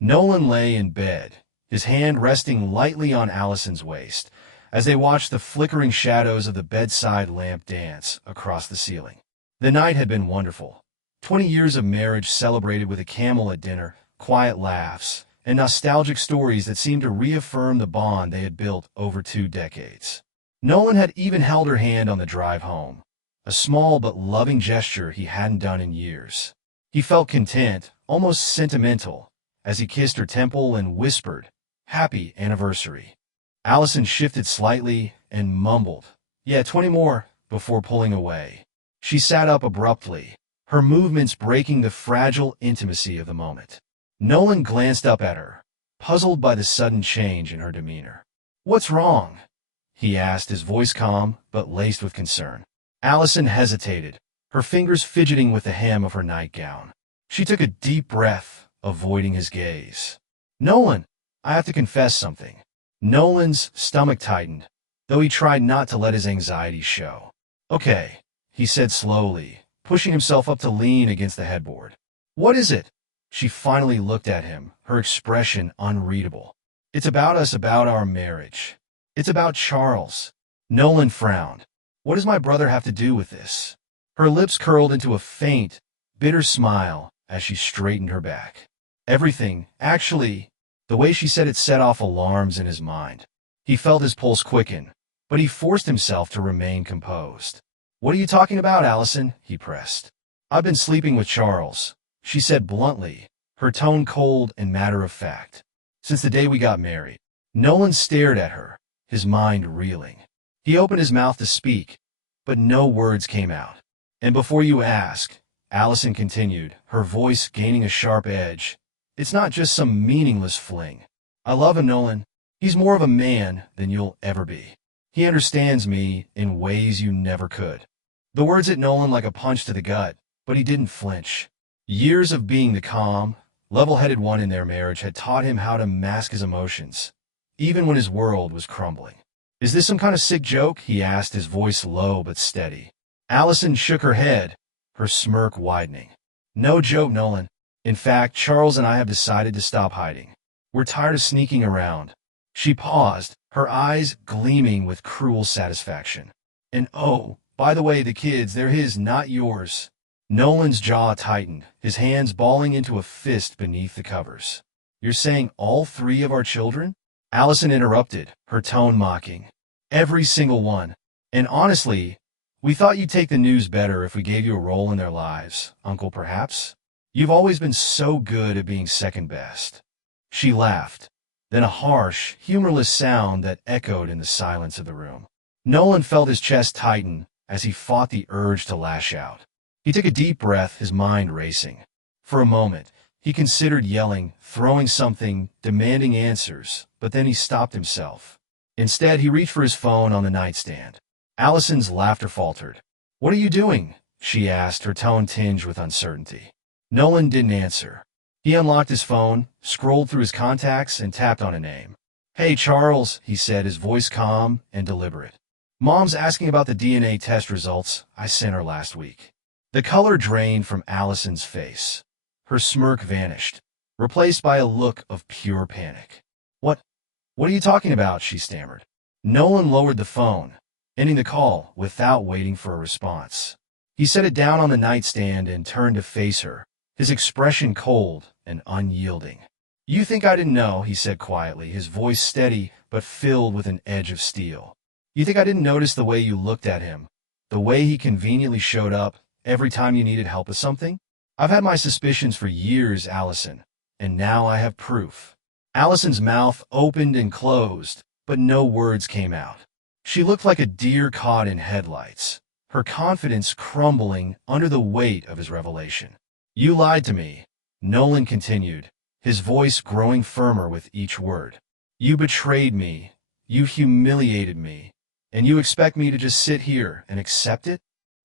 Nolan lay in bed, his hand resting lightly on Allison's waist, as they watched the flickering shadows of the bedside lamp dance across the ceiling. The night had been wonderful. 20 years of marriage celebrated with a camel at dinner, quiet laughs, and nostalgic stories that seemed to reaffirm the bond they had built over 2 decades. Nolan had even held her hand on the drive home, a small but loving gesture he hadn't done in years. He felt content, almost sentimental, as he kissed her temple and whispered, "Happy anniversary." Allison shifted slightly and mumbled, "Yeah, 20 more," before pulling away. She sat up abruptly, her movements breaking the fragile intimacy of the moment. Nolan glanced up at her, puzzled by the sudden change in her demeanor. "What's wrong?" he asked, his voice calm but laced with concern. Allison hesitated, her fingers fidgeting with the hem of her nightgown. She took a deep breath, avoiding his gaze. "Nolan, I have to confess something." Nolan's stomach tightened, though he tried not to let his anxiety show. "Okay," he said slowly, pushing himself up to lean against the headboard. "What is it?" She finally looked at him, her expression unreadable. "It's about us, about our marriage. It's about Charles." Nolan frowned. "What does my brother have to do with this?" Her lips curled into a faint, bitter smile as she straightened her back. "Everything, actually." The way she said it set off alarms in his mind. He felt his pulse quicken, but he forced himself to remain composed. "What are you talking about, Allison?" he pressed. "I've been sleeping with Charles," she said bluntly, her tone cold and matter-of-fact. "Since the day we got married." Nolan stared at her, his mind reeling. He opened his mouth to speak, but no words came out. "And before you ask," Allison continued, her voice gaining a sharp edge, "it's not just some meaningless fling. I love him, Nolan. He's more of a man than you'll ever be. He understands me in ways you never could." The words hit Nolan like a punch to the gut, but he didn't flinch. Years of being the calm, level-headed one in their marriage had taught him how to mask his emotions, even when his world was crumbling. "Is this some kind of sick joke?" he asked, his voice low but steady. Allison shook her head, her smirk widening. "No joke, Nolan. In fact, Charles and I have decided to stop hiding. We're tired of sneaking around." She paused, her eyes gleaming with cruel satisfaction. "And oh, by the way, the kids, they're his, not yours." Nolan's jaw tightened, his hands balling into a fist beneath the covers. "You're saying all 3 of our children?" Allison interrupted, her tone mocking. "Every single one. And honestly, we thought you'd take the news better if we gave you a role in their lives, Uncle, perhaps. You've always been so good at being second best." She laughed, then a harsh, humorless sound that echoed in the silence of the room. Nolan felt his chest tighten as he fought the urge to lash out. He took a deep breath, his mind racing. For a moment, he considered yelling, throwing something, demanding answers, but then he stopped himself. Instead, he reached for his phone on the nightstand. Allison's laughter faltered. "What are you doing?" she asked, her tone tinged with uncertainty. Nolan didn't answer. He unlocked his phone, scrolled through his contacts, and tapped on a name. "Hey, Charles," he said, his voice calm and deliberate. "Mom's asking about the DNA test results I sent her last week." The color drained from Allison's face. Her smirk vanished, replaced by a look of pure panic. What are you talking about?" she stammered. Nolan lowered the phone, ending the call without waiting for a response. He set it down on the nightstand and turned to face her, his expression cold and unyielding. "You think I didn't know," he said quietly, his voice steady but filled with an edge of steel. "You think I didn't notice the way you looked at him, the way he conveniently showed up every time you needed help with something? I've had my suspicions for years, Allison, and now I have proof." Allison's mouth opened and closed, but no words came out. She looked like a deer caught in headlights, her confidence crumbling under the weight of his revelation. "You lied to me," Nolan continued, his voice growing firmer with each word. "You betrayed me, you humiliated me, and you expect me to just sit here and accept it?"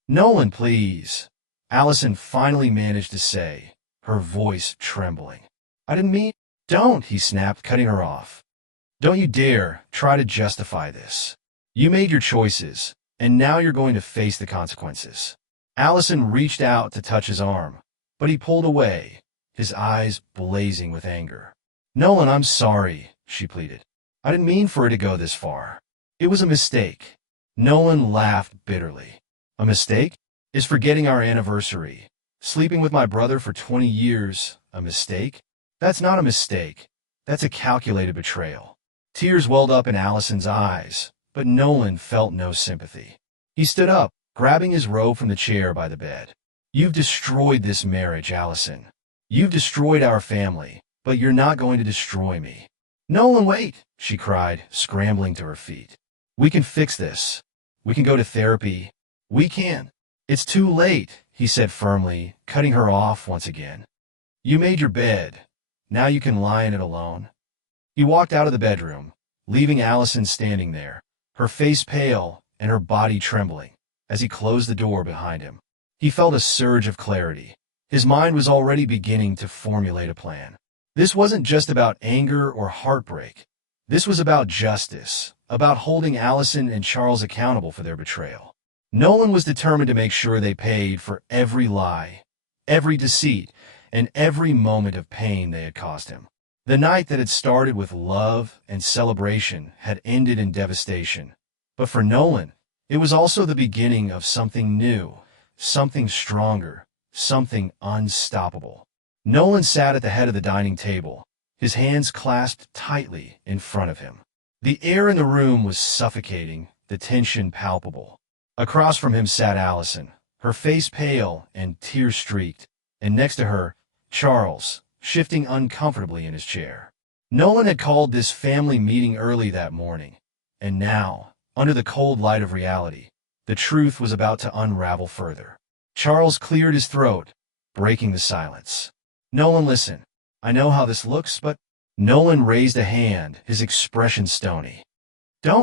"Nolan, please," Allison finally managed to say, her voice trembling. "I didn't mean—" "Don't," he snapped, cutting her off. "Don't you dare try to justify this. You made your choices, and now you're going to face the consequences." Allison reached out to touch his arm, but he pulled away, his eyes blazing with anger. Nolan, I'm sorry, she pleaded. I didn't mean for it to go this far. It was a mistake. Nolan laughed bitterly. A mistake? Is forgetting our anniversary. Sleeping with my brother for 20 years a mistake? That's not a mistake. That's a calculated betrayal. Tears welled up in Allison's eyes, but Nolan felt no sympathy. He stood up, grabbing his robe from the chair by the bed. You've destroyed this marriage, Allison. You've destroyed our family, but you're not going to destroy me. Nolan, wait, she cried, scrambling to her feet. We can fix this. We can go to therapy. We can. It's too late, he said firmly, cutting her off once again. You made your bed. Now you can lie in it alone. He walked out of the bedroom, leaving Allison standing there, her face pale and her body trembling, as he closed the door behind him. He felt a surge of clarity. His mind was already beginning to formulate a plan. This wasn't just about anger or heartbreak. This was about justice, about holding Allison and Charles accountable for their betrayal. Nolan was determined to make sure they paid for every lie, every deceit, and every moment of pain they had caused him. The night that had started with love and celebration had ended in devastation. But for Nolan, it was also the beginning of something new, something stronger, something unstoppable. Nolan sat at the head of the dining table, his hands clasped tightly in front of him. The air in the room was suffocating, the tension palpable. Across from him sat Allison, her face pale and tear-streaked, and next to her, Charles, shifting uncomfortably in his chair. Nolan had called this family meeting early that morning, and now, under the cold light of reality, the truth was about to unravel further. Charles cleared his throat, breaking the silence. Nolan, listen. I know how this looks, but... Nolan raised a hand, his expression stony.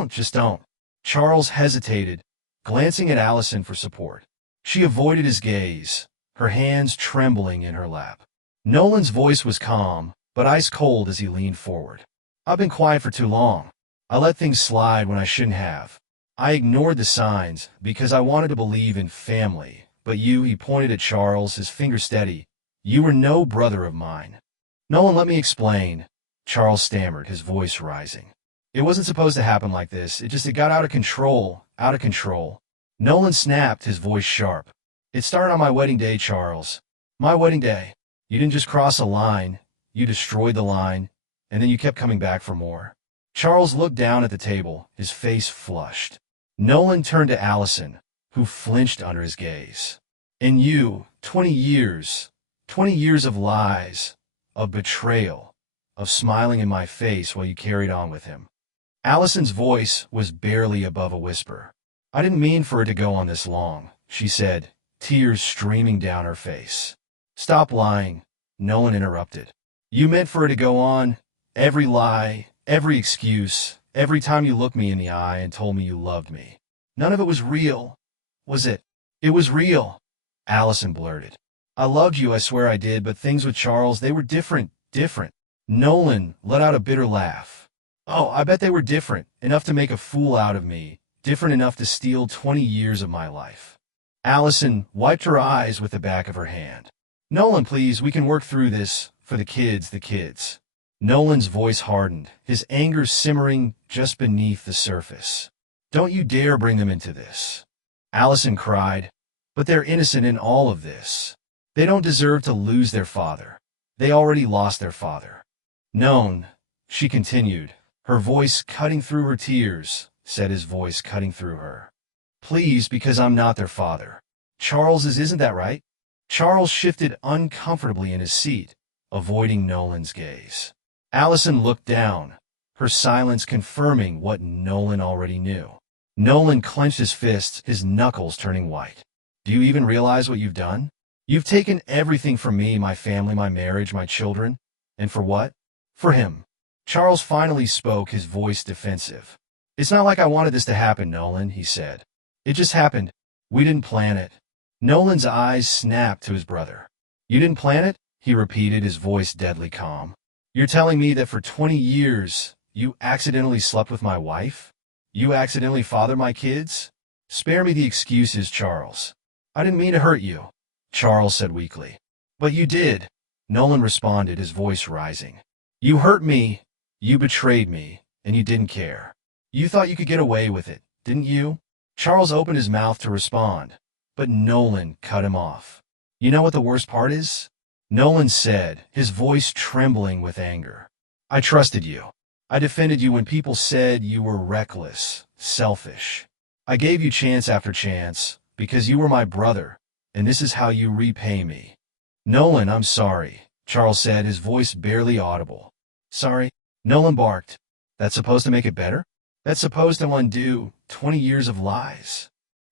Just don't. Charles hesitated, glancing at Allison for support. She avoided his gaze, her hands trembling in her lap. Nolan's voice was calm, but ice-cold as he leaned forward. I've been quiet for too long. I let things slide when I shouldn't have. I ignored the signs because I wanted to believe in family, but you, he pointed at Charles, his finger steady, you were no brother of mine. Nolan, let me explain, Charles stammered, his voice rising. It wasn't supposed to happen like this. It got out of control, out of control. Nolan snapped, his voice sharp. It started on my wedding day, Charles. My wedding day. You didn't just cross a line, you destroyed the line, and then you kept coming back for more. Charles looked down at the table, his face flushed. Nolan turned to Allison, who flinched under his gaze. And you, 20 years of lies, of betrayal, of smiling in my face while you carried on with him. Allison's voice was barely above a whisper. I didn't mean for it to go on this long, she said, tears streaming down her face. Stop lying, Nolan interrupted. You meant for it to go on, every lie, every excuse, every time you looked me in the eye and told me you loved me. None of it was real, was it? It was real, Allison blurted. I loved you, I swear I did, but things with Charles, they were different. Nolan let out a bitter laugh. Oh, I bet they were different, enough to make a fool out of me, different enough to steal 20 years of my life. Allison wiped her eyes with the back of her hand. Nolan, please, we can work through this, for the kids. Nolan's voice hardened, his anger simmering just beneath the surface. Don't you dare bring them into this. Allison cried, but they're innocent in all of this. They don't deserve to lose their father. They already lost their father. Nolan, she continued, her voice cutting through her tears, said his voice cutting through her. Please, because I'm not their father. Charles isn't that right? Charles shifted uncomfortably in his seat, avoiding Nolan's gaze. Allison looked down, her silence confirming what Nolan already knew. Nolan clenched his fists, his knuckles turning white. Do you even realize what you've done? You've taken everything from me, my family, my marriage, my children. And for what? For him. Charles finally spoke, his voice defensive. It's not like I wanted this to happen, Nolan, he said. It just happened. We didn't plan it. Nolan's eyes snapped to his brother. You didn't plan it? He repeated, his voice deadly calm. You're telling me that for 20 years, you accidentally slept with my wife? You accidentally fathered my kids? Spare me the excuses, Charles. I didn't mean to hurt you, Charles said weakly. But you did, Nolan responded, his voice rising. You hurt me, you betrayed me, and you didn't care. You thought you could get away with it, didn't you? Charles opened his mouth to respond, but Nolan cut him off. You know what the worst part is? Nolan said, his voice trembling with anger. I trusted you. I defended you when people said you were reckless, selfish. I gave you chance after chance because you were my brother, and this is how you repay me. Nolan, I'm sorry, Charles said, his voice barely audible. Sorry? Nolan barked. That's supposed to make it better? That's supposed to undo 20 years of lies.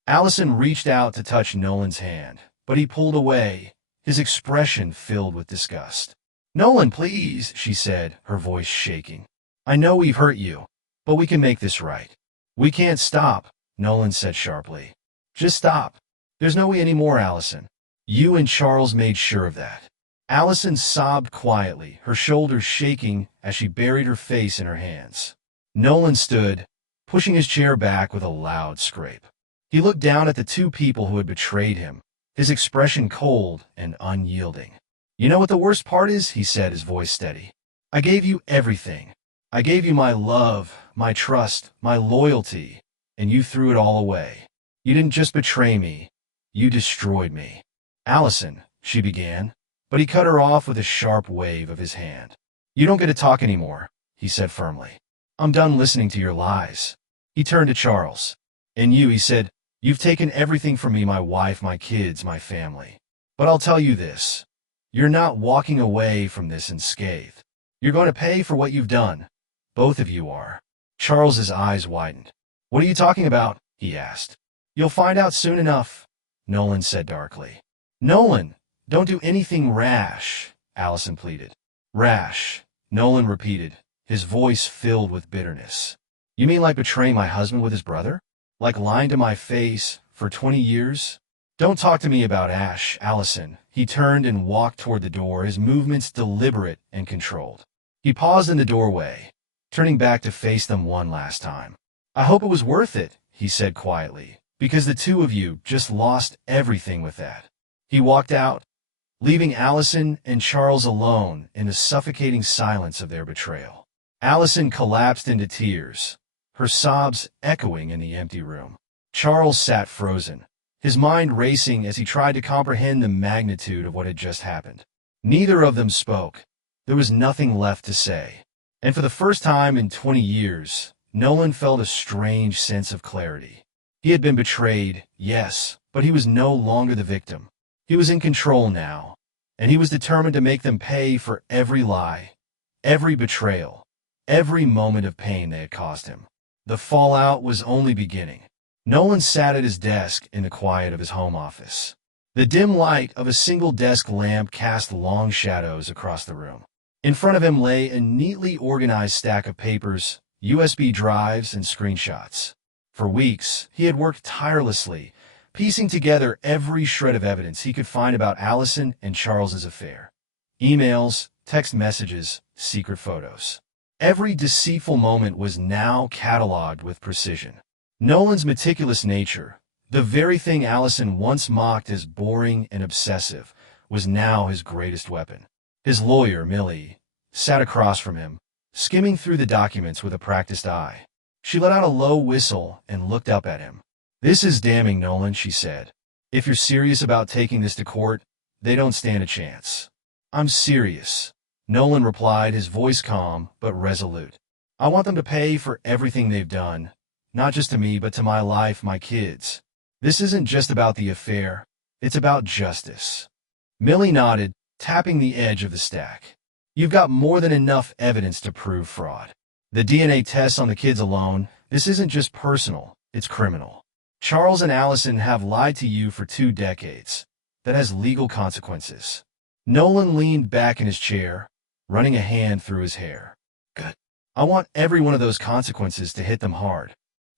Allison reached out to touch Nolan's hand, but he pulled away, his expression filled with disgust. Nolan, please, she said, her voice shaking. I know we've hurt you, but we can make this right. We can't stop, Nolan said sharply. Just stop. There's no way anymore, Allison. You and Charles made sure of that. Allison sobbed quietly, her shoulders shaking as she buried her face in her hands. Nolan stood, pushing his chair back with a loud scrape. He looked down at the two people who had betrayed him, his expression cold and unyielding. You know what the worst part is? He said, his voice steady. I gave you everything. I gave you my love, my trust, my loyalty, and you threw it all away. You didn't just betray me, you destroyed me. Allison, she began, but he cut her off with a sharp wave of his hand. You don't get to talk anymore, he said firmly. I'm done listening to your lies. He turned to Charles. And you, he said, you've taken everything from me, my wife, my kids, my family. But I'll tell you this. You're not walking away from this unscathed. You're going to pay for what you've done. Both of you are. Charles's eyes widened. What are you talking about? He asked. You'll find out soon enough, Nolan said darkly. Nolan, don't do anything rash, Allison pleaded. Rash, Nolan repeated, his voice filled with bitterness. You mean like betraying my husband with his brother? Like lying to my face for 20 years? Don't talk to me about Ash, Allison. He turned and walked toward the door, his movements deliberate and controlled. He paused in the doorway, turning back to face them one last time. I hope it was worth it, he said quietly, because the two of you just lost everything with that. He walked out, leaving Allison and Charles alone in the suffocating silence of their betrayal. Allison collapsed into tears, her sobs echoing in the empty room. Charles sat frozen, his mind racing as he tried to comprehend the magnitude of what had just happened. Neither of them spoke. There was nothing left to say. And for the first time in 20 years, Nolan felt a strange sense of clarity. He had been betrayed, yes, but he was no longer the victim. He was in control now, and he was determined to make them pay for every lie, every betrayal, every moment of pain they had caused him. The fallout was only beginning. Nolan sat at his desk in the quiet of his home office. The dim light of a single desk lamp cast long shadows across the room. In front of him lay a neatly organized stack of papers, USB drives, and screenshots. For weeks, he had worked tirelessly, piecing together every shred of evidence he could find about Allison and Charles's affair. Emails, text messages, secret photos. Every deceitful moment was now cataloged with precision. Nolan's meticulous nature, the very thing Allison once mocked as boring and obsessive, was now his greatest weapon. His lawyer, Millie, sat across from him, skimming through the documents with a practiced eye. She let out a low whistle and looked up at him. This is damning, Nolan, she said. If you're serious about taking this to court, they don't stand a chance. I'm serious, Nolan replied, his voice calm but resolute. I want them to pay for everything they've done, not just to me but to my life, my kids. This isn't just about the affair, it's about justice. Millie nodded, tapping the edge of the stack. You've got more than enough evidence to prove fraud. The DNA tests on the kids alone, this isn't just personal, it's criminal. Charles and Allison have lied to you for 2 decades. That has legal consequences. Nolan leaned back in his chair, running a hand through his hair. Good. I want every one of those consequences to hit them hard.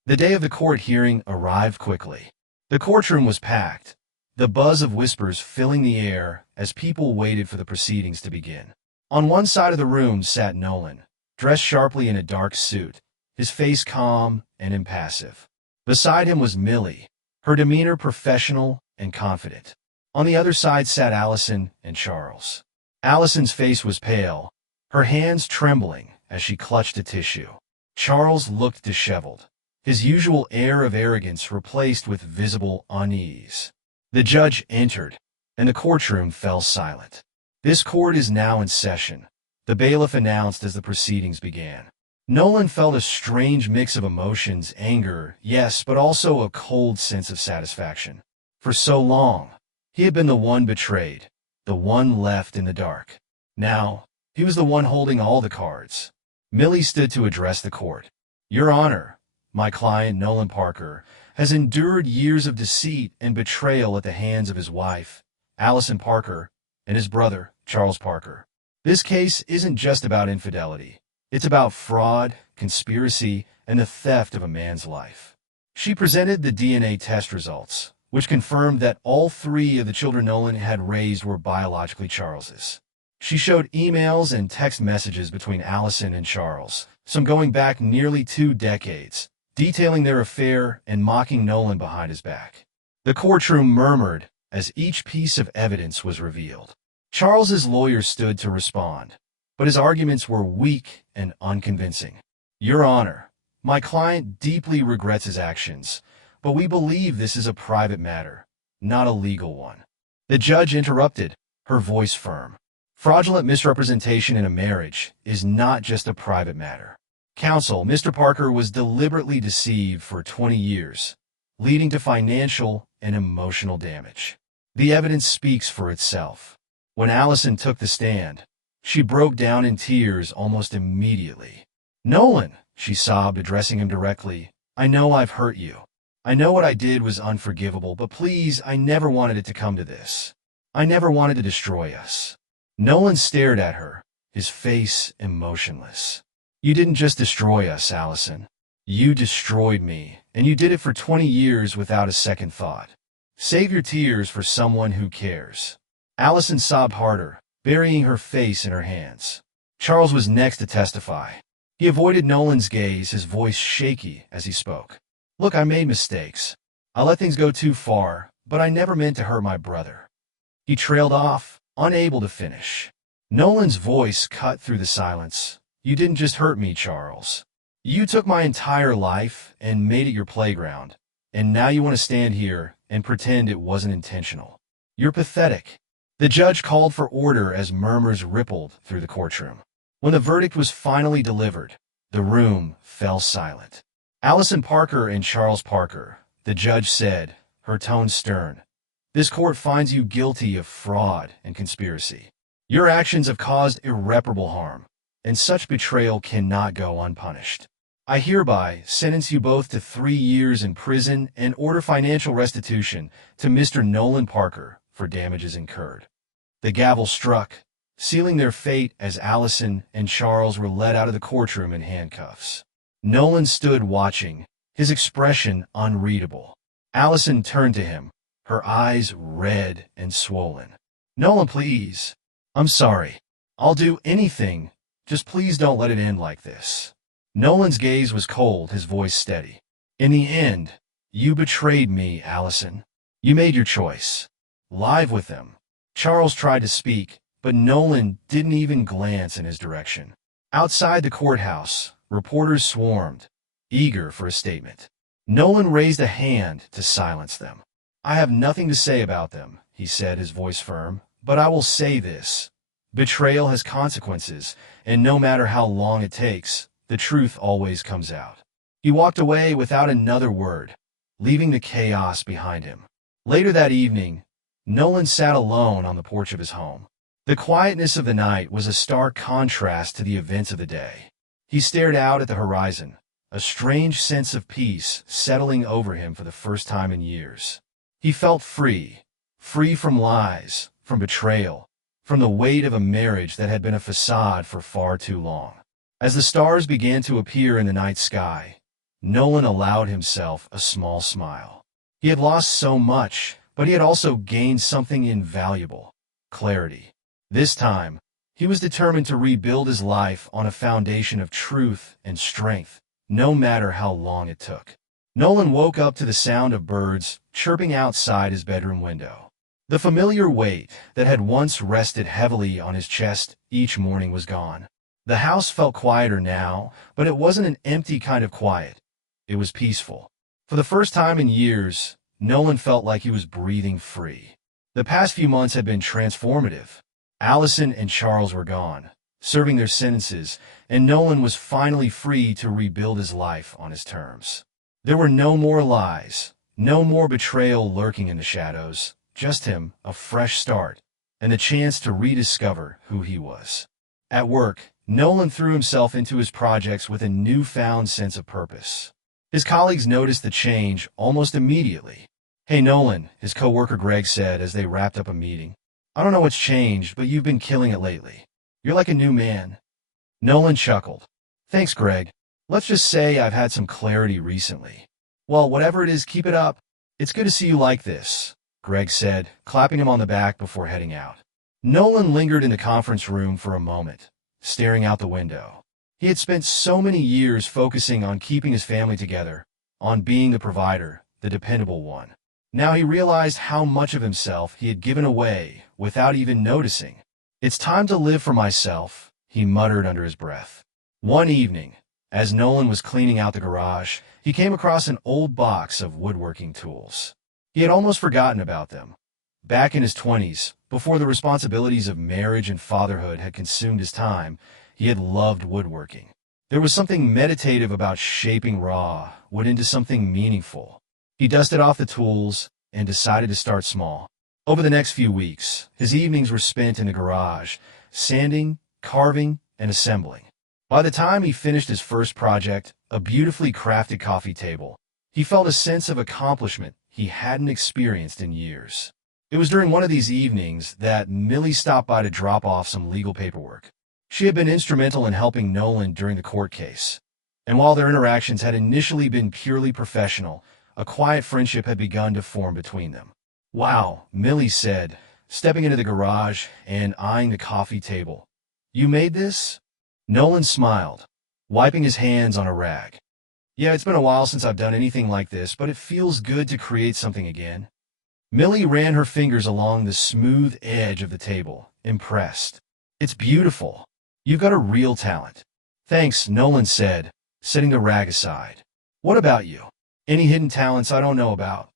The day of the court hearing arrived quickly. The courtroom was packed, the buzz of whispers filling the air as people waited for the proceedings to begin. On one side of the room sat Nolan, dressed sharply in a dark suit, his face calm and impassive. Beside him was Millie, her demeanor professional and confident. On the other side sat Allison and Charles. Allison's face was pale, her hands trembling as she clutched a tissue. Charles looked disheveled, his usual air of arrogance replaced with visible unease. The judge entered, and the courtroom fell silent. "This court is now in session," the bailiff announced as the proceedings began. Nolan felt a strange mix of emotions, anger, yes, but also a cold sense of satisfaction. For so long, he had been the one betrayed, the one left in the dark. Now, he was the one holding all the cards. Millie stood to address the court. "Your Honor, my client, Nolan Parker, has endured years of deceit and betrayal at the hands of his wife, Allison Parker, and his brother, Charles Parker. This case isn't just about infidelity. It's about fraud, conspiracy, and the theft of a man's life." She presented the DNA test results, which confirmed that all three of the children Nolan had raised were biologically Charles's. She showed emails and text messages between Allison and Charles, some going back nearly 2 decades, detailing their affair and mocking Nolan behind his back. The courtroom murmured as each piece of evidence was revealed. Charles's lawyer stood to respond, but his arguments were weak and unconvincing. "Your Honor, my client deeply regrets his actions, but we believe this is a private matter, not a legal one." The judge interrupted, her voice firm. "Fraudulent misrepresentation in a marriage is not just a private matter. Counsel, Mr. Parker was deliberately deceived for 20 years, leading to financial and emotional damage. The evidence speaks for itself." When Allison took the stand, she broke down in tears almost immediately. "Nolan," she sobbed, addressing him directly, "I know I've hurt you. I know what I did was unforgivable, but please, I never wanted it to come to this. I never wanted to destroy us." Nolan stared at her, his face emotionless. "You didn't just destroy us, Allison. You destroyed me, and you did it for 20 years without a second thought. Save your tears for someone who cares." Allison sobbed harder, burying her face in her hands. Charles was next to testify. He avoided Nolan's gaze, his voice shaky as he spoke. "Look, I made mistakes. I let things go too far, but I never meant to hurt my brother." He trailed off, unable to finish. Nolan's voice cut through the silence. "You didn't just hurt me, Charles. You took my entire life and made it your playground, and now you want to stand here and pretend it wasn't intentional. You're pathetic." The judge called for order as murmurs rippled through the courtroom. When the verdict was finally delivered, the room fell silent. "Allison Parker and Charles Parker," the judge said, her tone stern, "this court finds you guilty of fraud and conspiracy. Your actions have caused irreparable harm, and such betrayal cannot go unpunished. I hereby sentence you both to 3 years in prison and order financial restitution to Mr. Nolan Parker for damages incurred." The gavel struck, sealing their fate as Allison and Charles were led out of the courtroom in handcuffs. Nolan stood watching, his expression unreadable. Allison turned to him, her eyes red and swollen. "Nolan, please. I'm sorry. I'll do anything. Just please don't let it end like this." Nolan's gaze was cold, his voice steady. "In the end, you betrayed me, Allison. You made your choice. Live with them." Charles tried to speak, but Nolan didn't even glance in his direction. Outside the courthouse, reporters swarmed, eager for a statement. Nolan raised a hand to silence them. "I have nothing to say about them," he said, his voice firm, "but I will say this. Betrayal has consequences, and no matter how long it takes, the truth always comes out." He walked away without another word, leaving the chaos behind him. Later that evening, Nolan sat alone on the porch of his home. The quietness of the night was a stark contrast to the events of the day. He stared out at the horizon, a strange sense of peace settling over him for the first time in years. He felt free, free from lies, from betrayal, from the weight of a marriage that had been a facade for far too long. As the stars began to appear in the night sky, Nolan allowed himself a small smile. He had lost so much, but he had also gained something invaluable: clarity. This time, he was determined to rebuild his life on a foundation of truth and strength, no matter how long it took. Nolan woke up to the sound of birds chirping outside his bedroom window. The familiar weight that had once rested heavily on his chest each morning was gone. The house felt quieter now, but it wasn't an empty kind of quiet. It was peaceful. For the first time in years, Nolan felt like he was breathing free. The past few months had been transformative. Allison and Charles were gone, serving their sentences, and Nolan was finally free to rebuild his life on his terms. There were no more lies, no more betrayal lurking in the shadows, just him, a fresh start, and the chance to rediscover who he was. At work, Nolan threw himself into his projects with a newfound sense of purpose. His colleagues noticed the change almost immediately. "Hey Nolan," his coworker Greg said as they wrapped up a meeting. "I don't know what's changed, but you've been killing it lately. You're like a new man." Nolan chuckled. "Thanks, Greg. Let's just say I've had some clarity recently." "Well, whatever it is, keep it up. It's good to see you like this," Greg said, clapping him on the back before heading out. Nolan lingered in the conference room for a moment, staring out the window. He had spent so many years focusing on keeping his family together, on being the provider, the dependable one. Now he realized how much of himself he had given away without even noticing. "It's time to live for myself," he muttered under his breath. One evening, as Nolan was cleaning out the garage, he came across an old box of woodworking tools. He had almost forgotten about them. Back in his 20s, before the responsibilities of marriage and fatherhood had consumed his time, he had loved woodworking. There was something meditative about shaping raw wood into something meaningful. He dusted off the tools and decided to start small. Over the next few weeks, his evenings were spent in the garage, sanding, carving, and assembling. By the time he finished his first project, a beautifully crafted coffee table, he felt a sense of accomplishment he hadn't experienced in years. It was during one of these evenings that Millie stopped by to drop off some legal paperwork. She had been instrumental in helping Nolan during the court case, and while their interactions had initially been purely professional, a quiet friendship had begun to form between them. "Wow," Millie said, stepping into the garage and eyeing the coffee table. "You made this?" Nolan smiled, wiping his hands on a rag. "Yeah, it's been a while since I've done anything like this, but it feels good to create something again." Millie ran her fingers along the smooth edge of the table, impressed. "It's beautiful. You've got a real talent." "Thanks," Nolan said, setting the rag aside. "What about you? Any hidden talents I don't know about?"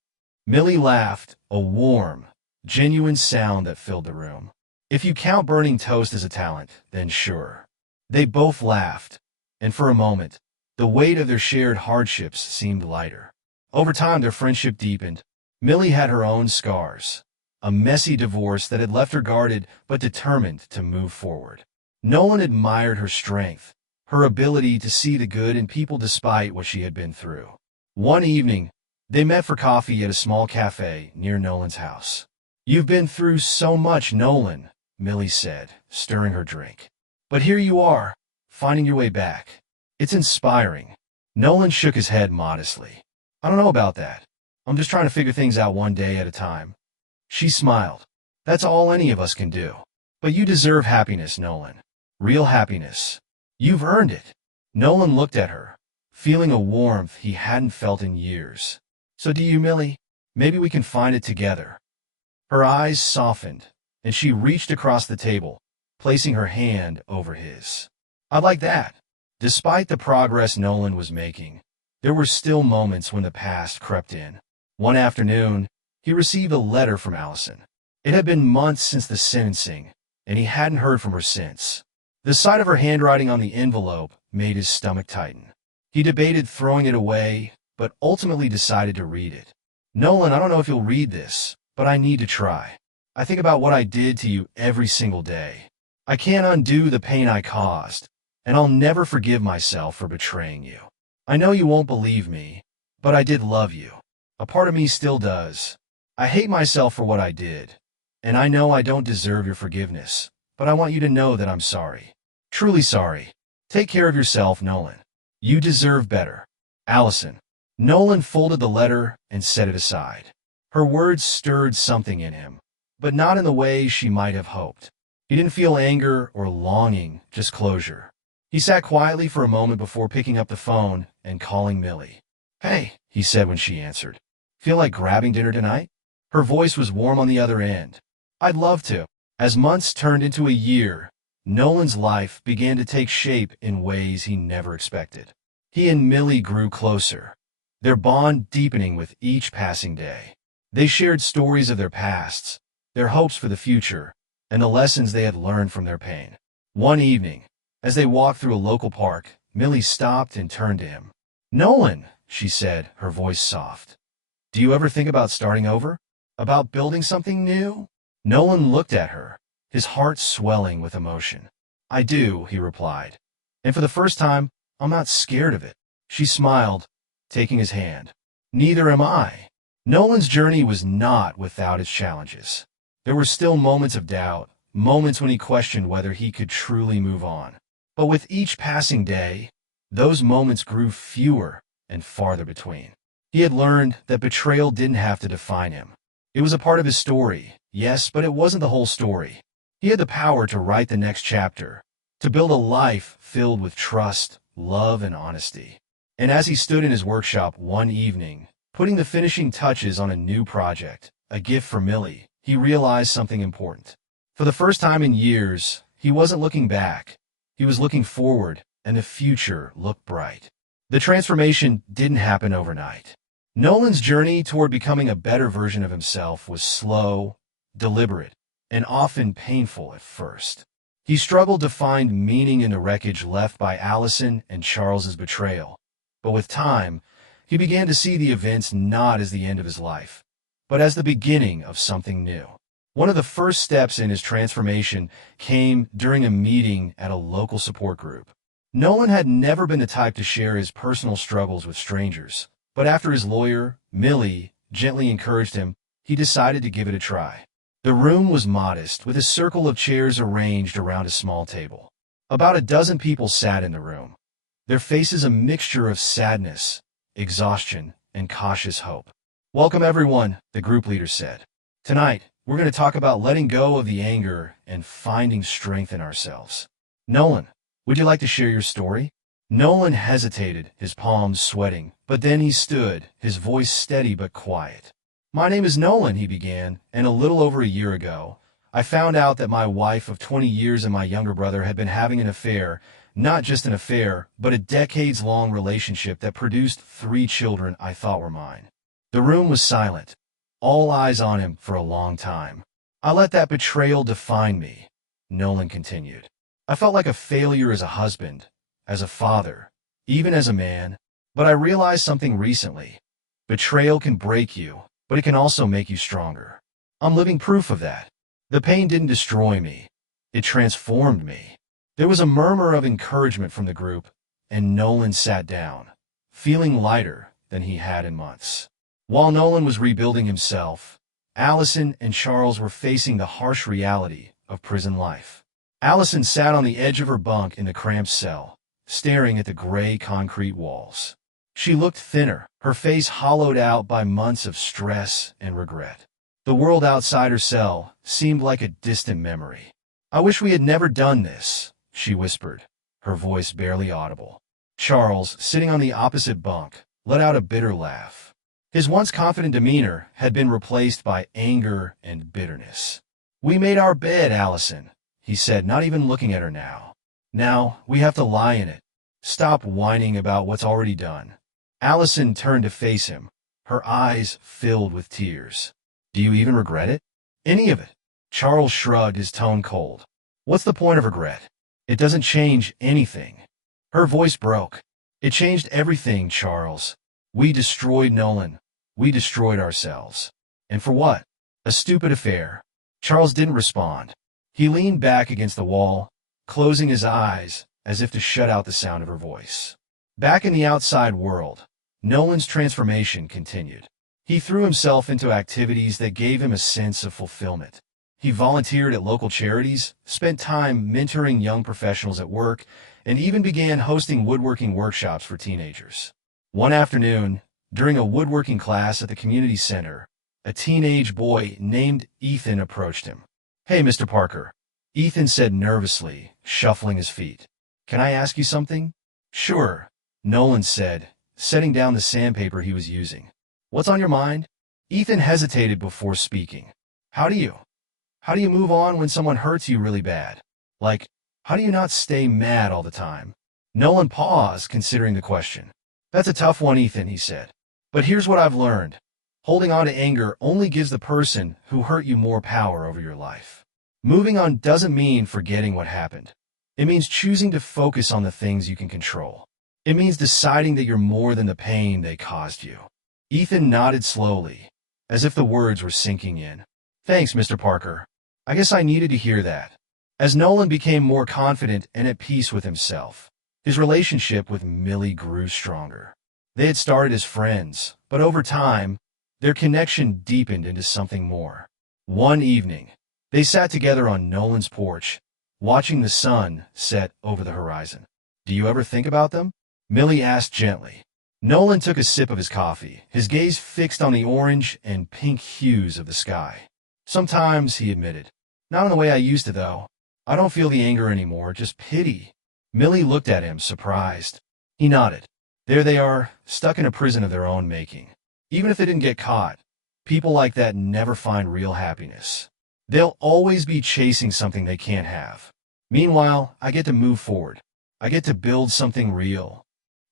Millie laughed, a warm, genuine sound that filled the room. "If you count burning toast as a talent, then sure." They both laughed, and for a moment, the weight of their shared hardships seemed lighter. Over time, their friendship deepened. Millie had her own scars, a messy divorce that had left her guarded but determined to move forward. Nolan admired her strength, her ability to see the good in people despite what she had been through. One evening, they met for coffee at a small cafe near Nolan's house. "You've been through so much, Nolan," Millie said, stirring her drink. "But here you are, finding your way back. It's inspiring." Nolan shook his head modestly. "I don't know about that. I'm just trying to figure things out one day at a time." She smiled. "That's all any of us can do. But you deserve happiness, Nolan. Real happiness. You've earned it." Nolan looked at her, feeling a warmth he hadn't felt in years. "So do you, Millie? Maybe we can find it together." Her eyes softened, and she reached across the table, placing her hand over his. "I'd like that." Despite the progress Nolan was making, there were still moments when the past crept in. One afternoon, he received a letter from Allison. It had been months since the sentencing, and he hadn't heard from her since. The sight of her handwriting on the envelope made his stomach tighten. He debated throwing it away, but ultimately decided to read it. "Nolan, I don't know if you'll read this, but I need to try. I think about what I did to you every single day. I can't undo the pain I caused, and I'll never forgive myself for betraying you. I know you won't believe me, but I did love you. A part of me still does. I hate myself for what I did, and I know I don't deserve your forgiveness, but I want you to know that I'm sorry. Truly sorry. Take care of yourself, Nolan. You deserve better. Allison." Nolan folded the letter and set it aside. Her words stirred something in him, but not in the way she might have hoped. He didn't feel anger or longing, just closure. He sat quietly for a moment before picking up the phone and calling Millie. "Hey," he said when she answered. "Feel like grabbing dinner tonight?" Her voice was warm on the other end. "I'd love to." As months turned into a year, Nolan's life began to take shape in ways he never expected. He and Millie grew closer, their bond deepening with each passing day. They shared stories of their pasts, their hopes for the future, and the lessons they had learned from their pain. One evening, as they walked through a local park, Millie stopped and turned to him. "Nolan," she said, her voice soft. "Do you ever think about starting over? About building something new?" Nolan looked at her, his heart swelling with emotion. "I do," he replied. "And for the first time, I'm not scared of it." She smiled, taking his hand. "Neither am I." Nolan's journey was not without its challenges. There were still moments of doubt, moments when he questioned whether he could truly move on. But with each passing day, those moments grew fewer and farther between. He had learned that betrayal didn't have to define him. It was a part of his story, yes, but it wasn't the whole story. He had the power to write the next chapter, to build a life filled with trust, love, and honesty. And as he stood in his workshop one evening, putting the finishing touches on a new project, a gift for Millie, he realized something important. For the first time in years, he wasn't looking back. He was looking forward, and the future looked bright. The transformation didn't happen overnight. Nolan's journey toward becoming a better version of himself was slow, deliberate, and often painful at first. He struggled to find meaning in the wreckage left by Allison and Charles's betrayal. But with time, he began to see the events not as the end of his life, but as the beginning of something new. One of the first steps in his transformation came during a meeting at a local support group. Nolan had never been the type to share his personal struggles with strangers, but after his lawyer, Millie, gently encouraged him, he decided to give it a try. The room was modest, with a circle of chairs arranged around a small table. About a dozen people sat in the room, their faces a mixture of sadness, exhaustion, and cautious hope. "Welcome everyone," the group leader said. "Tonight, we're going to talk about letting go of the anger and finding strength in ourselves. Nolan, would you like to share your story?" Nolan hesitated, his palms sweating, but then he stood, his voice steady but quiet. "My name is Nolan," he began, "and a little over a year ago, I found out that my wife of 20 years and my younger brother had been having an affair, not just an affair, but a decades-long relationship that produced 3 children I thought were mine." The room was silent, all eyes on him for a long time. "I let that betrayal define me," Nolan continued. "I felt like a failure as a husband, as a father, even as a man, but I realized something recently. Betrayal can break you, but it can also make you stronger. I'm living proof of that. The pain didn't destroy me. It transformed me." There was a murmur of encouragement from the group, and Nolan sat down, feeling lighter than he had in months. While Nolan was rebuilding himself, Allison and Charles were facing the harsh reality of prison life. Allison sat on the edge of her bunk in the cramped cell, staring at the gray concrete walls. She looked thinner, her face hollowed out by months of stress and regret. The world outside her cell seemed like a distant memory. "I wish we had never done this," she whispered, her voice barely audible. Charles, sitting on the opposite bunk, let out a bitter laugh. His once confident demeanor had been replaced by anger and bitterness. "We made our bed, Allison," he said, not even looking at her now. "Now we have to lie in it. Stop whining about what's already done." Allison turned to face him, her eyes filled with tears. "Do you even regret it? Any of it?" Charles shrugged, his tone cold. "What's the point of regret? It doesn't change anything." Her voice broke. "It changed everything, Charles. We destroyed Nolan. We destroyed ourselves. And for what? A stupid affair." Charles didn't respond. He leaned back against the wall, closing his eyes as if to shut out the sound of her voice. Back in the outside world, Nolan's transformation continued. He threw himself into activities that gave him a sense of fulfillment. He volunteered at local charities, spent time mentoring young professionals at work, and even began hosting woodworking workshops for teenagers. One afternoon, during a woodworking class at the community center, a teenage boy named Ethan approached him. "Hey, Mr. Parker," Ethan said nervously, shuffling his feet. "Can I ask you something?" "Sure," Nolan said, setting down the sandpaper he was using. "What's on your mind?" Ethan hesitated before speaking. How do you move on when someone hurts you really bad? Like, How do you not stay mad all the time? Nolan paused, considering the question. That's a tough one, Ethan, he said. But here's what I've learned. Holding on to anger only gives the person who hurt you more power over your life. Moving on doesn't mean forgetting what happened. It means choosing to focus on the things you can control. It means deciding that you're more than the pain they caused you. Ethan nodded slowly, as if the words were sinking in. Thanks, Mr. Parker. I guess I needed to hear that. As Nolan became more confident and at peace with himself, his relationship with Millie grew stronger. They had started as friends, but over time, their connection deepened into something more. One evening, they sat together on Nolan's porch, watching the sun set over the horizon. Do you ever think about them? Millie asked gently. Nolan took a sip of his coffee, his gaze fixed on the orange and pink hues of the sky. Sometimes, he admitted. Not in the way I used to, though. I don't feel the anger anymore, just pity. Millie looked at him, surprised. He nodded. There they are, stuck in a prison of their own making. Even if they didn't get caught, people like that never find real happiness. They'll always be chasing something they can't have. Meanwhile, I get to move forward. I get to build something real.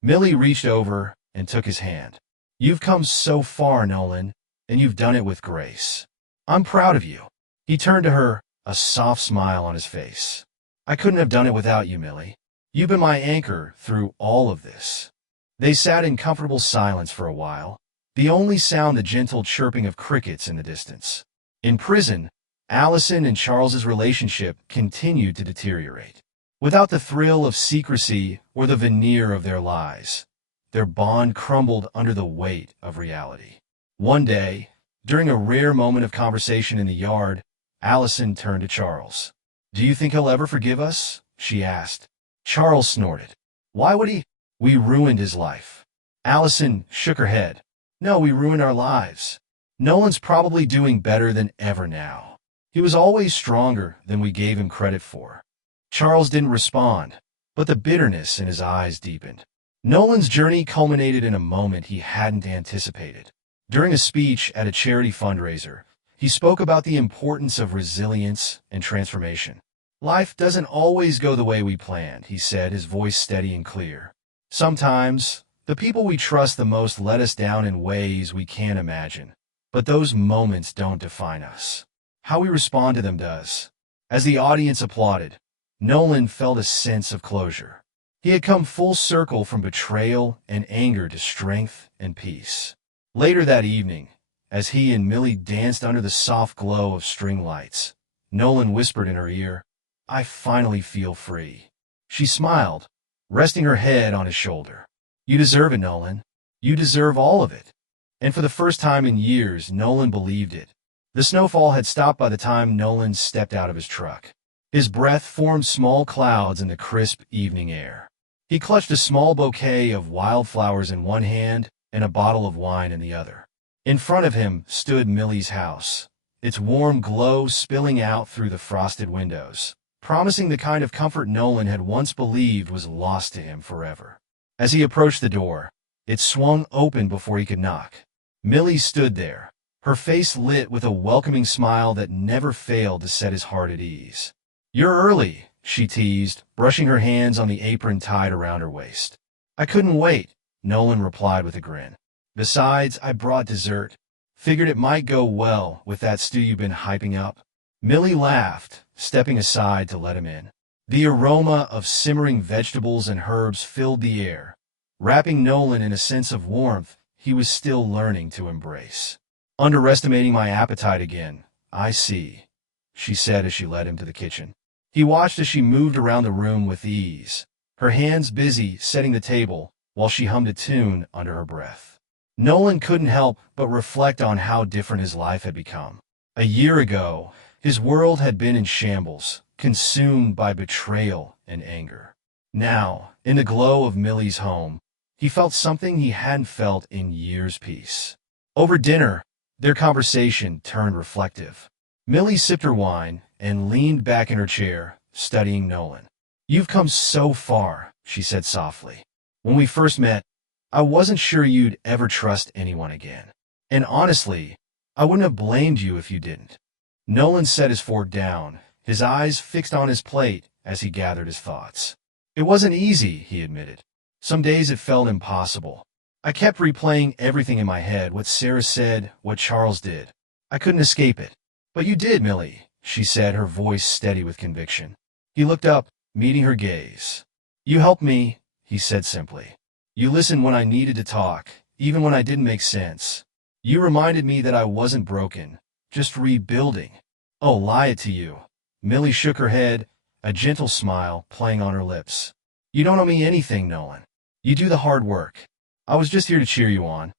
Millie reached over and took his hand. You've come so far, Nolan, and you've done it with grace. I'm proud of you. He turned to her, a soft smile on his face. I couldn't have done it without you, Millie. You've been my anchor through all of this. They sat in comfortable silence for a while, the only sound the gentle chirping of crickets in the distance. In prison, Allison and Charles's relationship continued to deteriorate. Without the thrill of secrecy or the veneer of their lies, their bond crumbled under the weight of reality. One day, during a rare moment of conversation in the yard, Allison turned to Charles. Do you think he'll ever forgive us? She asked. Charles snorted. Why would he? We ruined his life. Allison shook her head. No, we ruined our lives. Nolan's probably doing better than ever now. He was always stronger than we gave him credit for. Charles didn't respond, but the bitterness in his eyes deepened. Nolan's journey culminated in a moment he hadn't anticipated. During a speech at a charity fundraiser, he spoke about the importance of resilience and transformation. Life doesn't always go the way we planned, he said, his voice steady and clear. Sometimes, the people we trust the most let us down in ways we can't imagine. But those moments don't define us. How we respond to them does. As the audience applauded, Nolan felt a sense of closure. He had come full circle from betrayal and anger to strength and peace. Later that evening, as he and Millie danced under the soft glow of string lights, Nolan whispered in her ear, I finally feel free. She smiled, resting her head on his shoulder. You deserve it, Nolan. You deserve all of it. And for the first time in years, Nolan believed it. The snowfall had stopped by the time Nolan stepped out of his truck. His breath formed small clouds in the crisp evening air. He clutched a small bouquet of wildflowers in one hand and a bottle of wine in the other. In front of him stood Millie's house, its warm glow spilling out through the frosted windows, promising the kind of comfort Nolan had once believed was lost to him forever. As he approached the door, it swung open before he could knock. Millie stood there, her face lit with a welcoming smile that never failed to set his heart at ease. You're early, she teased, brushing her hands on the apron tied around her waist. I couldn't wait, Nolan replied with a grin. Besides, I brought dessert. Figured it might go well with that stew you've been hyping up. Millie laughed, stepping aside to let him in. The aroma of simmering vegetables and herbs filled the air, wrapping Nolan in a sense of warmth he was still learning to embrace. Underestimating my appetite again, I see, she said as she led him to the kitchen. He watched as she moved around the room with ease, her hands busy setting the table while she hummed a tune under her breath. Nolan couldn't help but reflect on how different his life had become. A year ago, his world had been in shambles, consumed by betrayal and anger. Now, in the glow of Millie's home, he felt something he hadn't felt in years. Peace. Over dinner, their conversation turned reflective. Millie sipped her wine and leaned back in her chair, studying Nolan. You've come so far, she said softly. When we first met, I wasn't sure you'd ever trust anyone again. And honestly, I wouldn't have blamed you if you didn't. Nolan set his fork down, his eyes fixed on his plate as he gathered his thoughts. It wasn't easy, he admitted. Some days it felt impossible. I kept replaying everything in my head, what Sarah said, what Charles did. I couldn't escape it. But you did, Millie, she said, her voice steady with conviction. He looked up, meeting her gaze. You helped me, he said simply. You listened when I needed to talk, even when I didn't make sense. You reminded me that I wasn't broken, just rebuilding. Oh, lie it to you. Millie shook her head, a gentle smile playing on her lips. You don't owe me anything, Nolan. You do the hard work. I was just here to cheer you on.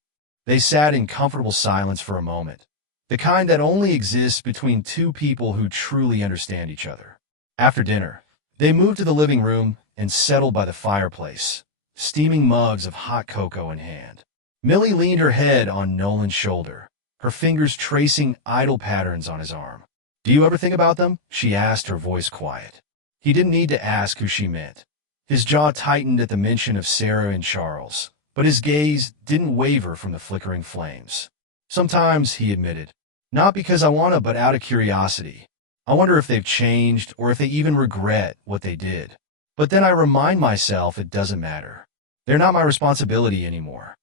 They sat in comfortable silence for a moment, the kind that only exists between two people who truly understand each other. After dinner, they moved to the living room and settled by the fireplace, steaming mugs of hot cocoa in hand. Millie leaned her head on Nolan's shoulder, her fingers tracing idle patterns on his arm. Do you ever think about them? She asked, her voice quiet. He didn't need to ask who she meant. His jaw tightened at the mention of Sarah and Charles, but his gaze didn't waver from the flickering flames. Sometimes, he admitted, not because I want to, but out of curiosity. I wonder if they've changed or if they even regret what they did. But then I remind myself it doesn't matter. They're not my responsibility anymore.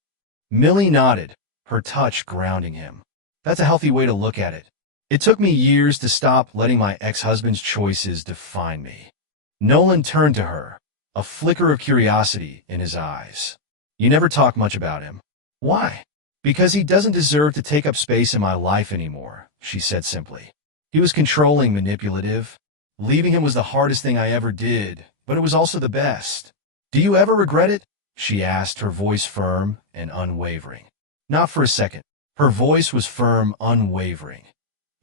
Millie nodded, her touch grounding him. That's a healthy way to look at it. It took me years to stop letting my ex-husband's choices define me. Nolan turned to her, a flicker of curiosity in his eyes. You never talk much about him. Why? Because he doesn't deserve to take up space in my life anymore, she said simply. He was controlling, manipulative. Leaving him was the hardest thing I ever did, but it was also the best. Do you ever regret it? She asked, her voice firm and unwavering. Not for a second. Her voice was firm, unwavering.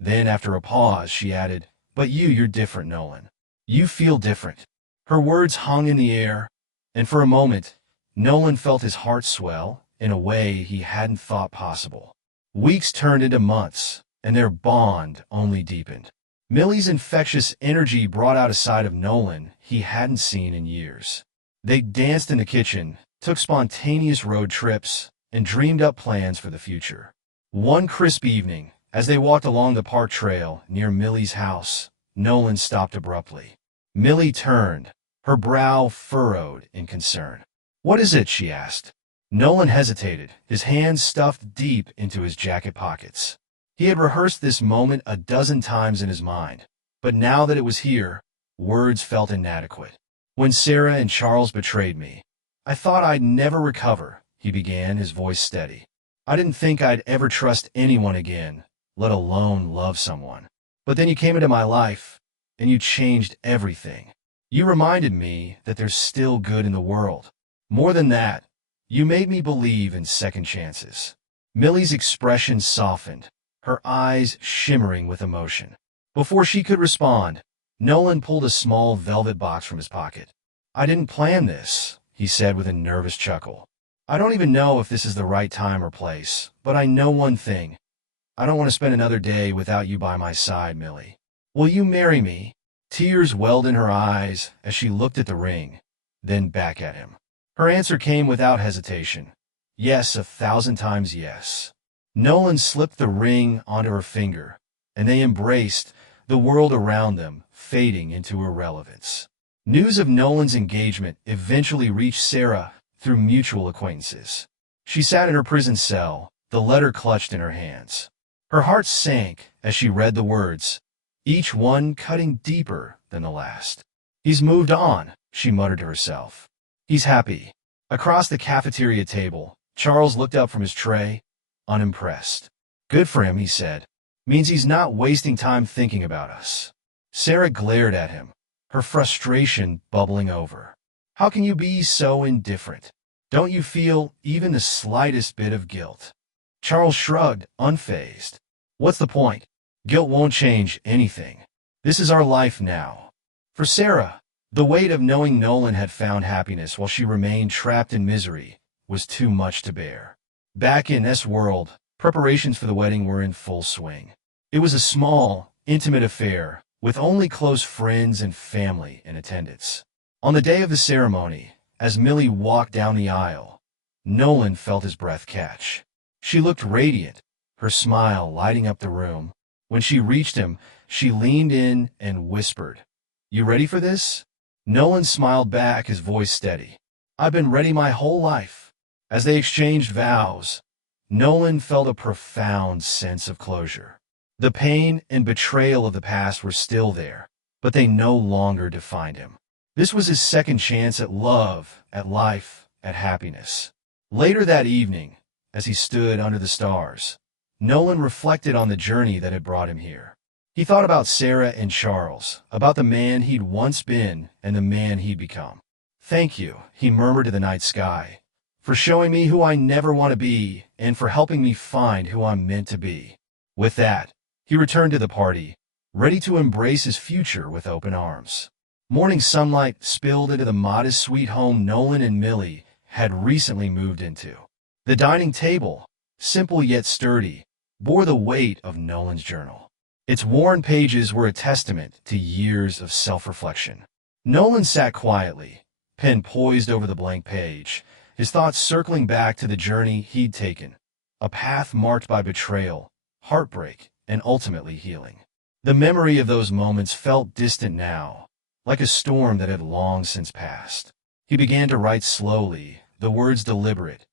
Then, after a pause, she added, But you're different, Nolan. You feel different. Her words hung in the air, and for a moment, Nolan felt his heart swell in a way he hadn't thought possible. Weeks turned into months, and their bond only deepened. Millie's infectious energy brought out a side of Nolan he hadn't seen in years. They danced in the kitchen, took spontaneous road trips, and dreamed up plans for the future. One crisp evening, as they walked along the park trail near Millie's house, Nolan stopped abruptly. Millie turned, her brow furrowed in concern. What is it? She asked. Nolan hesitated, his hands stuffed deep into his jacket pockets. He had rehearsed this moment a dozen times in his mind, but now that it was here, words felt inadequate. When Sarah and Charles betrayed me, I thought I'd never recover, he began, his voice steady. I didn't think I'd ever trust anyone again, let alone love someone. But then you came into my life, and you changed everything. You reminded me that there's still good in the world. More than that, you made me believe in second chances. Millie's expression softened, her eyes shimmering with emotion. Before she could respond, Nolan pulled a small velvet box from his pocket. I didn't plan this, he said with a nervous chuckle. I don't even know if this is the right time or place, but I know one thing. I don't want to spend another day without you by my side, Millie. Will you marry me? Tears welled in her eyes as she looked at the ring, then back at him. Her answer came without hesitation. Yes, 1,000 times yes. Nolan slipped the ring onto her finger, and they embraced, the world around them fading into irrelevance. News of Nolan's engagement eventually reached Sarah through mutual acquaintances. She sat in her prison cell, the letter clutched in her hands. Her heart sank as she read the words, each one cutting deeper than the last. He's moved on, she muttered to herself. He's happy. Across the cafeteria table, Charles looked up from his tray, unimpressed. Good for him, he said. Means he's not wasting time thinking about us. Sarah glared at him, her frustration bubbling over. How can you be so indifferent? Don't you feel even the slightest bit of guilt? Charles shrugged, unfazed. What's the point? Guilt won't change anything. This is our life now. For Sarah, the weight of knowing Nolan had found happiness while she remained trapped in misery was too much to bear. Back in S world, preparations for the wedding were in full swing. It was a small, intimate affair, with only close friends and family in attendance. On the day of the ceremony, as Millie walked down the aisle, Nolan felt his breath catch. She looked radiant, her smile lighting up the room. When she reached him, she leaned in and whispered, You ready for this? Nolan smiled back, his voice steady. I've been ready my whole life. As they exchanged vows, Nolan felt a profound sense of closure. The pain and betrayal of the past were still there, but they no longer defined him. This was his second chance at love, at life, at happiness. Later that evening, as he stood under the stars, Nolan reflected on the journey that had brought him here. He thought about Sarah and Charles, about the man he'd once been and the man he'd become. Thank you, he murmured to the night sky, for showing me who I never want to be and for helping me find who I'm meant to be. With that, he returned to the party, ready to embrace his future with open arms. Morning sunlight spilled into the modest sweet home Nolan and Millie had recently moved into. The dining table, simple yet sturdy, bore the weight of Nolan's journal. Its worn pages were a testament to years of self-reflection. Nolan sat quietly, pen poised over the blank page, his thoughts circling back to the journey he'd taken, a path marked by betrayal, heartbreak, and ultimately healing. The memory of those moments felt distant now, like a storm that had long since passed. He began to write slowly, the words deliberate.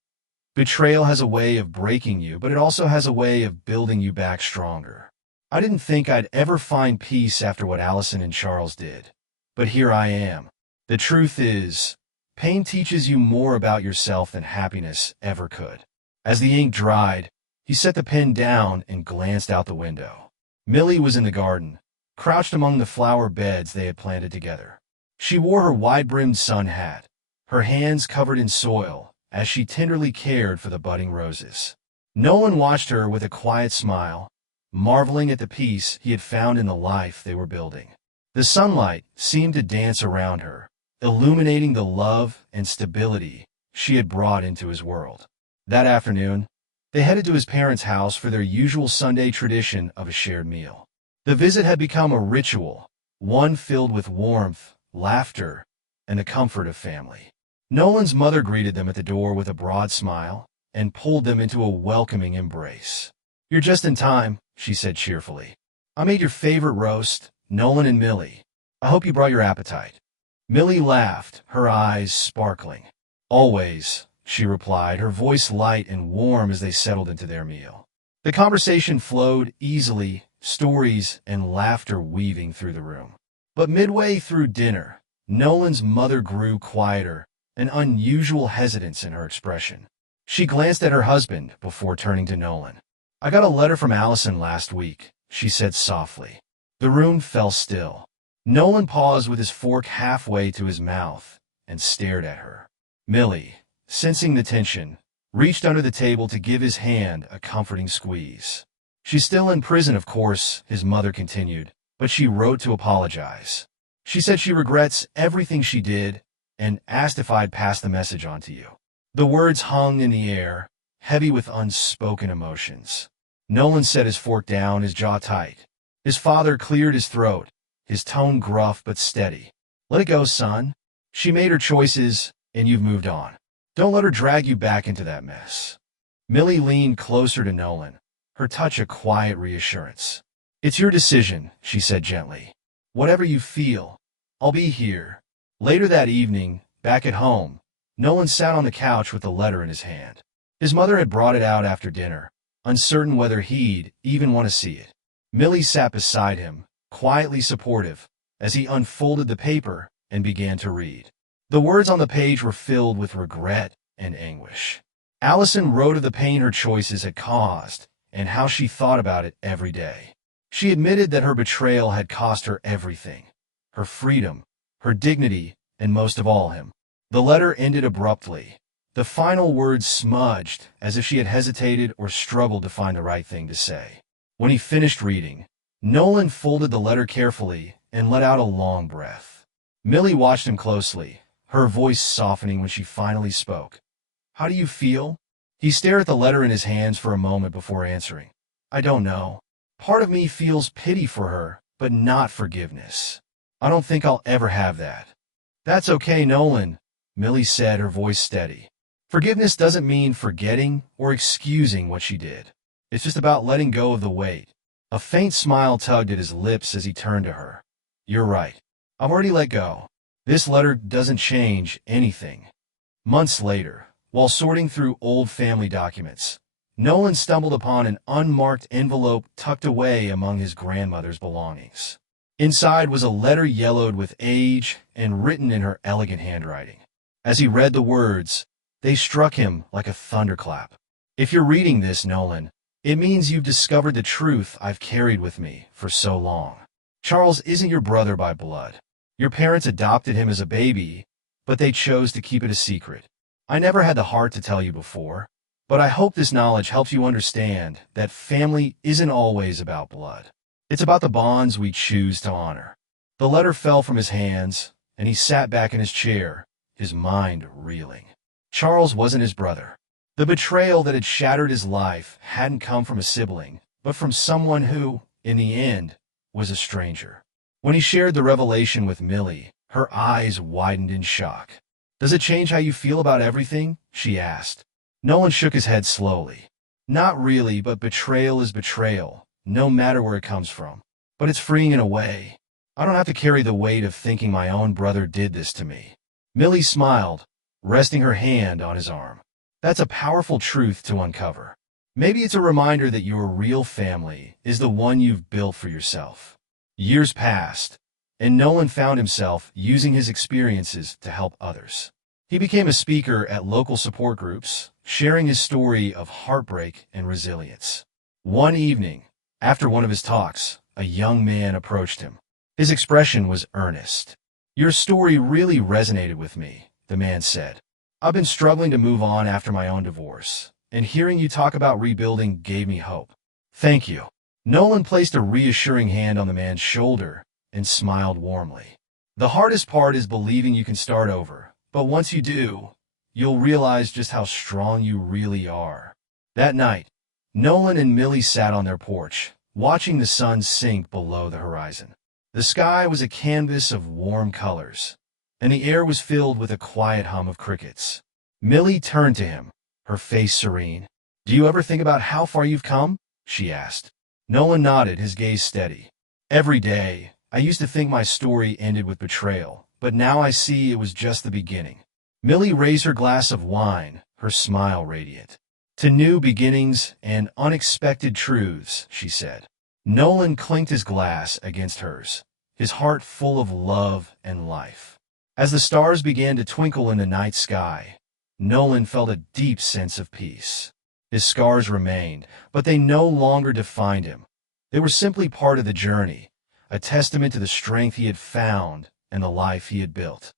Betrayal has a way of breaking you, but it also has a way of building you back stronger. I didn't think I'd ever find peace after what Allison and Charles did. But here I am. The truth is, pain teaches you more about yourself than happiness ever could. As the ink dried, he set the pen down and glanced out the window. Millie was in the garden, crouched among the flower beds they had planted together. She wore her wide-brimmed sun hat, her hands covered in soil, as she tenderly cared for the budding roses. Nolan watched her with a quiet smile, marveling at the peace he had found in the life they were building. The sunlight seemed to dance around her, illuminating the love and stability she had brought into his world. That afternoon, they headed to his parents' house for their usual Sunday tradition of a shared meal. The visit had become a ritual, one filled with warmth, laughter, and the comfort of family. Nolan's mother greeted them at the door with a broad smile and pulled them into a welcoming embrace. "You're just in time," she said cheerfully. "I made your favorite roast, Nolan and Millie. I hope you brought your appetite." Millie laughed, her eyes sparkling. "Always," she replied, her voice light and warm as they settled into their meal. The conversation flowed easily, stories and laughter weaving through the room. But midway through dinner, Nolan's mother grew quieter, an unusual hesitance in her expression. She glanced at her husband before turning to Nolan. "I got a letter from Allison last week," she said softly. The room fell still. Nolan paused with his fork halfway to his mouth and stared at her. Millie, sensing the tension, reached under the table to give his hand a comforting squeeze. "She's still in prison, of course," his mother continued, "but she wrote to apologize. She said she regrets everything she did and asked if I'd pass the message on to you." The words hung in the air, heavy with unspoken emotions. Nolan set his fork down, his jaw tight. His father cleared his throat, his tone gruff but steady. "Let it go, son. She made her choices, and you've moved on. Don't let her drag you back into that mess." Millie leaned closer to Nolan, her touch a quiet reassurance. "It's your decision," she said gently. "Whatever you feel, I'll be here." Later that evening, back at home, Nolan sat on the couch with the letter in his hand. His mother had brought it out after dinner, uncertain whether he'd even want to see it. Millie sat beside him, quietly supportive, as he unfolded the paper and began to read. The words on the page were filled with regret and anguish. Allison wrote of the pain her choices had caused and how she thought about it every day. She admitted that her betrayal had cost her everything: her freedom, her dignity, and most of all him. The letter ended abruptly, the final words smudged as if she had hesitated or struggled to find the right thing to say. When he finished reading, Nolan folded the letter carefully and let out a long breath. Millie watched him closely, her voice softening when she finally spoke. "How do you feel?" He stared at the letter in his hands for a moment before answering. "I don't know. Part of me feels pity for her, but not forgiveness. I don't think I'll ever have that." "That's okay, Nolan," Millie said, her voice steady. "Forgiveness doesn't mean forgetting or excusing what she did. It's just about letting go of the weight." A faint smile tugged at his lips as he turned to her. "You're right. I've already let go. This letter doesn't change anything. Months later, while sorting through old family documents, Nolan stumbled upon an unmarked envelope tucked away among his grandmother's belongings. Inside was a letter yellowed with age and written in her elegant handwriting. As he read the words, they struck him like a thunderclap. If you're reading this, Nolan, it means you've discovered the truth I've carried with me for so long. Charles isn't your brother by blood. Your parents adopted him as a baby, but they chose to keep it a secret. I never had the heart to tell you before, but I hope this knowledge helps you understand that family isn't always about blood. It's about the bonds we choose to honor. The letter fell from his hands, and he sat back in his chair, his mind reeling. Charles wasn't his brother. The betrayal that had shattered his life hadn't come from a sibling, but from someone who, in the end, was a stranger. When he shared the revelation with Millie, her eyes widened in shock. "Does it change how you feel about everything?" she asked. Nolan shook his head slowly. "Not really, but betrayal is betrayal, no matter where it comes from. But it's freeing in a way. I don't have to carry the weight of thinking my own brother did this to me." Millie smiled, resting her hand on his arm. "That's a powerful truth to uncover. Maybe it's a reminder that your real family is the one you've built for yourself." Years passed, and Nolan found himself using his experiences to help others. He became a speaker at local support groups, sharing his story of heartbreak and resilience. One evening, after one of his talks, a young man approached him. His expression was earnest. "Your story really resonated with me," the man said. "I've been struggling to move on after my own divorce, and hearing you talk about rebuilding gave me hope." "Thank you." Nolan placed a reassuring hand on the man's shoulder and smiled warmly. "The hardest part is believing you can start over, but once you do, you'll realize just how strong you really are." That night, Nolan and Millie sat on their porch, watching the sun sink below the horizon. The sky was a canvas of warm colors, and the air was filled with a quiet hum of crickets. Millie turned to him, her face serene. "Do you ever think about how far you've come?" she asked. Nolan nodded, his gaze steady. "Every day, I used to think my story ended with betrayal, but now I see it was just the beginning." Millie raised her glass of wine, her smile radiant. "To new beginnings and unexpected truths," she said. Nolan clinked his glass against hers, his heart full of love and life. As the stars began to twinkle in the night sky, Nolan felt a deep sense of peace. His scars remained, but they no longer defined him. They were simply part of the journey, a testament to the strength he had found and the life he had built.